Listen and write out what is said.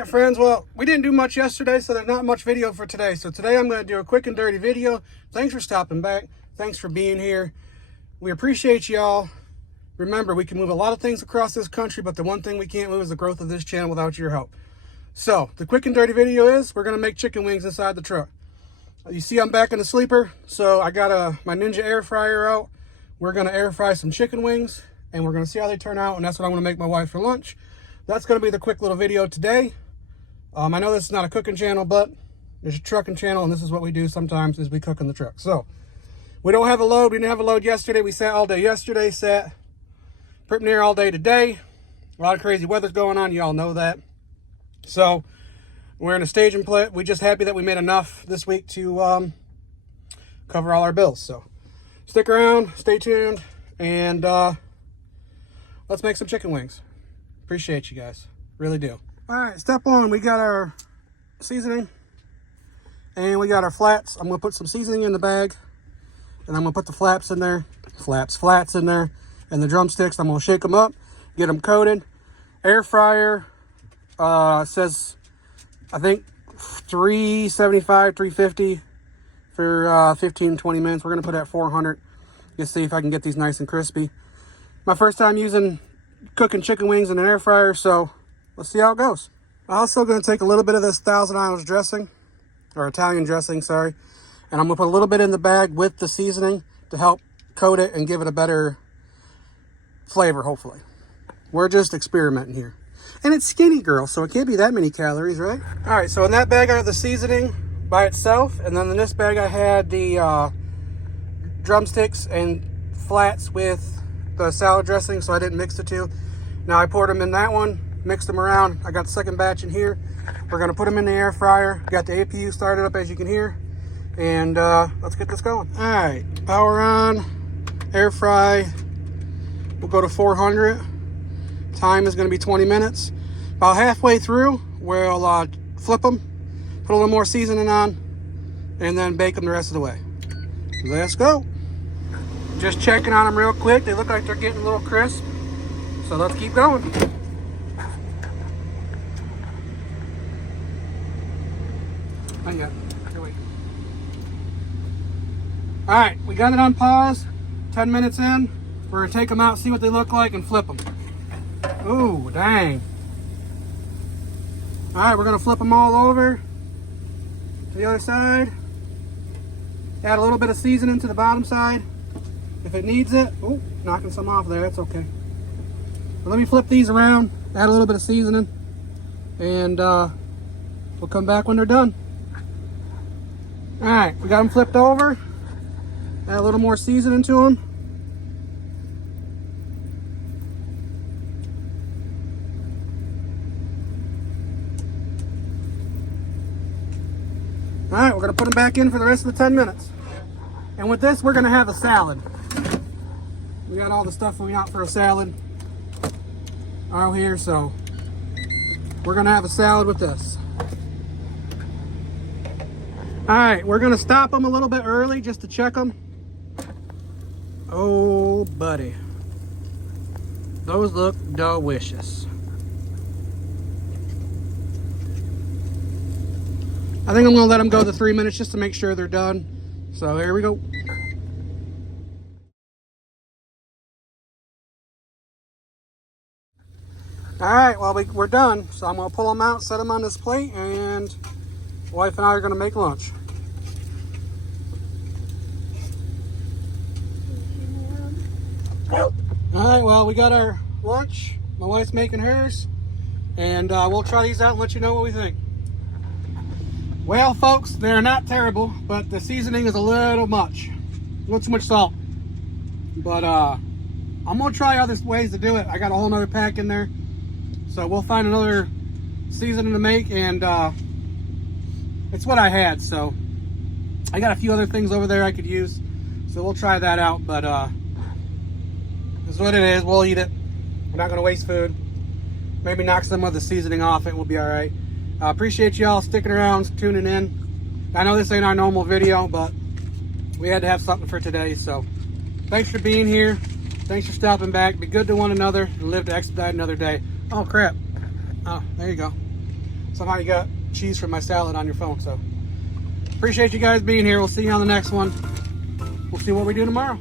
right, friends, well, we didn't do much yesterday, so there's not much video for today. So today I'm going to do a quick and dirty video. Thanks for stopping back. Thanks for being here. We appreciate y'all. Remember, we can move a lot of things across this country, but the one thing we can't move is the growth of this channel without your help. So the quick and dirty video is we're going to make chicken wings inside the truck. You see I'm back in the sleeper, so I got my Ninja air fryer out. We're going to air fry some chicken wings, and we're going to see how they turn out, and that's what I'm going to make my wife for lunch. That's going to be the quick little video today. I know this is not a cooking channel, but it's a trucking channel, and this is what we do sometimes is we cook in the truck. So we don't have a load. We didn't have a load yesterday. We sat all day yesterday, sat pretty near all day today. A lot of crazy weather's going on. You all know that. So we're in a staging plate. We're just happy that we made enough this week to cover all our bills. So stick around, stay tuned, and let's make some chicken wings. Appreciate you guys. Really do. All right, step one, we got our seasoning and we got our flats. I'm gonna put some seasoning in the bag and I'm gonna put the flats in there, flats in there, and the drumsticks. I'm gonna shake them up, get them coated. Air fryer says, I think 375, 350 for 15, 20 minutes. We're gonna put it at 400. Just see if I can get these nice and crispy. My first time cooking chicken wings in an air fryer, so let's see how it goes. I'm also going to take a little bit of this Thousand Islands dressing, or Italian dressing, sorry, and I'm going to put a little bit in the bag with the seasoning to help coat it and give it a better flavor, hopefully. We're just experimenting here. And it's Skinny Girl, so it can't be that many calories, right? All right, so in that bag I have the seasoning by itself, and then in this bag I had the drumsticks and flats with the salad dressing, so I didn't mix the two. Now I poured them in that one, mixed them around. I got the second batch in here. We're gonna put them in the air fryer. Got the APU started up, as you can hear, and let's get this going. All right, power on, air fry. We'll go to 400. Time is gonna be 20 minutes. About halfway through, we'll flip them, put a little more seasoning on, and then bake them the rest of the way. Let's go. Just checking on them real quick. They look like they're getting a little crisp. So let's keep going. Not yet. Here, wait. All right, we got it on pause. 10 minutes in. We're gonna take them out, see what they look like, and flip them. Ooh, dang. All right, we're gonna flip them all over to the other side. Add a little bit of seasoning to the bottom side if it needs it. Oh, knocking some off there, that's okay. But let me flip these around, add a little bit of seasoning, and we'll come back when they're done. All right, we got them flipped over. Add a little more seasoning to them. All right, we're gonna put them back in for the rest of the 10 minutes. And with this, we're gonna have a salad. We got all the stuff we got for a salad out here, so we're gonna have a salad with this. All right, we're gonna stop them a little bit early just to check them. Oh, buddy. Those look delicious. I think I'm gonna let them go the 3 minutes just to make sure they're done. So here we go. All right, well, we're done. So I'm gonna pull them out, set them on this plate, and the wife and I are gonna make lunch. All right, well, we got our lunch. My wife's making hers, and we'll try these out and let you know what we think. Well, folks, they're not terrible, but the seasoning is a little much. A little too much salt. But I'm gonna try other ways to do it. I got a whole nother pack in there. So we'll find another seasoning to make, and it's what I had. So I got a few other things over there I could use. So we'll try that out, but this is what it is. We'll eat it. We're not gonna waste food. Maybe knock some of the seasoning off it. We'll be all right. Appreciate y'all sticking around, tuning in. I know this ain't our normal video, but we had to have something for today. So thanks for being here. Thanks for stopping back. Be good to one another and live to expedite another day. Oh, crap. Oh, there you go. somehow you got cheese from my salad on your phone. So appreciate you guys being here. We'll see you on the next one. We'll see what we do tomorrow.